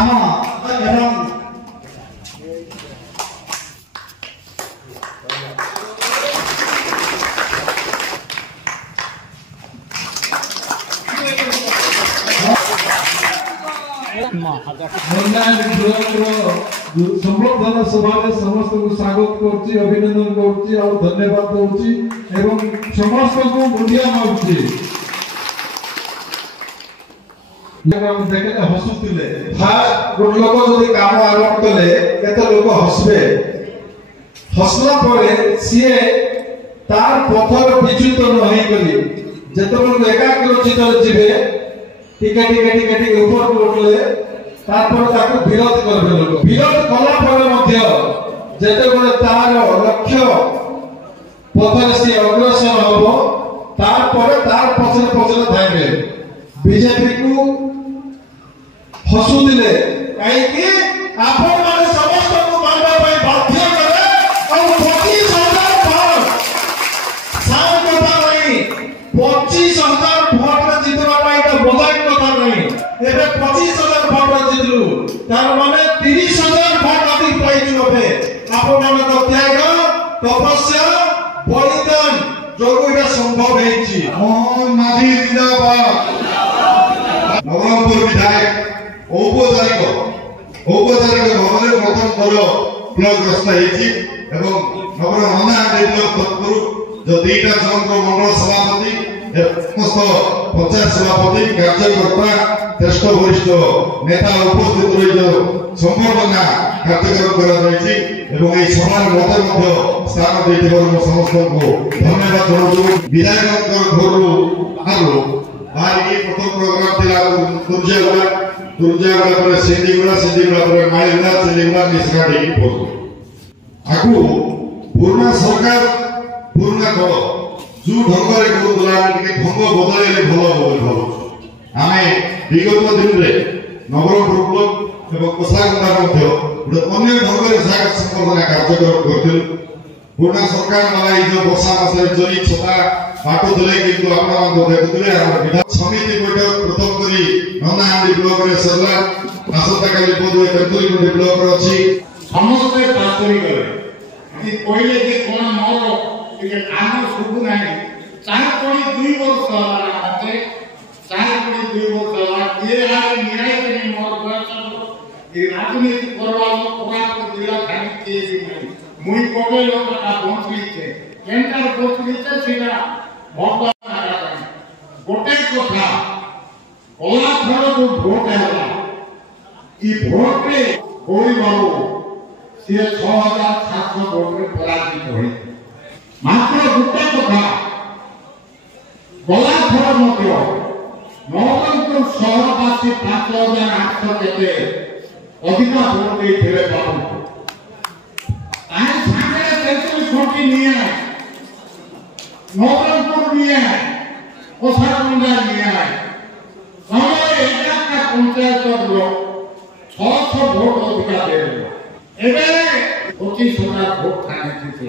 नाम एवं संबर्धना सभा समस्त को स्वागत करछि अभिनंदन करछि और धन्यवाद दउछि एवं समस्त को मुंडिया माउछि हम देखे हसुतिले गोट लोक जदि काम आरंभ कले केते लोक हसबे हसला परे सीए तार पथर विच्युत न होई करी जेतबे एकाग्र चित्त जिवे टिके ऊपर को उठले तापर ताको विरोध करबे लोक विरोध कला पर मध्य जेतेबे तार लक्ष्य पथर से अग्रसर होबो तार पछरे धाइबे बीजेपी को हसुदिले काई कि आपण माने समस्त को मानबा पई बाध्य करे और 25,000 भोट साव कथा नहीं 25,000 भोट रे जितबा पई त मजाक कथा नहीं एबे 25,000 भोट रे जितलु तार माने 30,000 भोट अधिक पाइछु अबे आपण माने तो त्याग तपस्या बलिदान जोगुटा संभव हेछि मोहन माझी जिंदाबाद नवरंगपुर विधायक औपचारिक भावना प्रथम थर ब्लॉक रास्ता हेछि एवं नगर मनाहांडी ब्लॉक तत्पुर जो दुईटा जनक मंडल सभापति समस्त पंचायत सभापति कार्यकर्ता श्रेष्ठ वरिष्ठ नेता उपस्थित रही जो संबर्धना कार्यक्रम करा जायछि एवं এই সভার মধ্যে স্থান দেইଥିବାରୁ ସମସ୍ତଙ୍କୁ ଧନ୍ୟବାଦ ଜଣାଉଛୁ ବିଧାୟକଙ୍କ ଘରରୁ ଆରୁ बाहरी प्रथम प्रोग्राम थिला दुर्जागुड़ा पर सिंधीगुड़ा पर माइलगुड़ा निसराडी पहुंचो आगु पुराना सरकार पुराना दल जो ढंग रे करूला के ढंग बदलले भलो आमे विगत दिन रे नवरंगपुर ब्लॉक एवं कोसागुड़ा मध्य अन्य ढंग रे स्वागत संबर्धना कार्यक्रम करथिल पुराना सरकार मलाई जो वर्षा मासरे जरी छता बाटो दले किंतु आपन देखुले हमर विधान समिति बैठक प्रथम करी ननाहांडी ब्लॉक रे सरला आसता काली पदुए तेतुली ब्लॉक रे अछि समस्त पातरी करे कि पहिले जे कोन मोर के काम सुबु नाही चार कोणी 2 वर्ष आते चार कोणी 2 वर्ष ये आरे निराय के मोर बयस ये राजनीति करवा पूरा जिला खाली के मुई कोबे लोक का पहुंचली छे केंटर पहुंचली छे सीधा भगवान गोटे कथा ओला थोड़ा जो भोट है ई भोट रे कोई बाबू से 6,700 भोट रे पराजित होई मात्र गोटे कथा ओला थोड़ा मत नवरंगपुर शहरवासी 5,800 केते अधिक भोट दे थे बाबू आए सामने तेतुली छोटी नहीं है नवरंगपुर नहीं है कोसागुड़ा नहीं है हमारे एरिया का पंचायत लोग 600 वोट अधिकार दे रहे हैं एबे 25,000 वोट खाने थे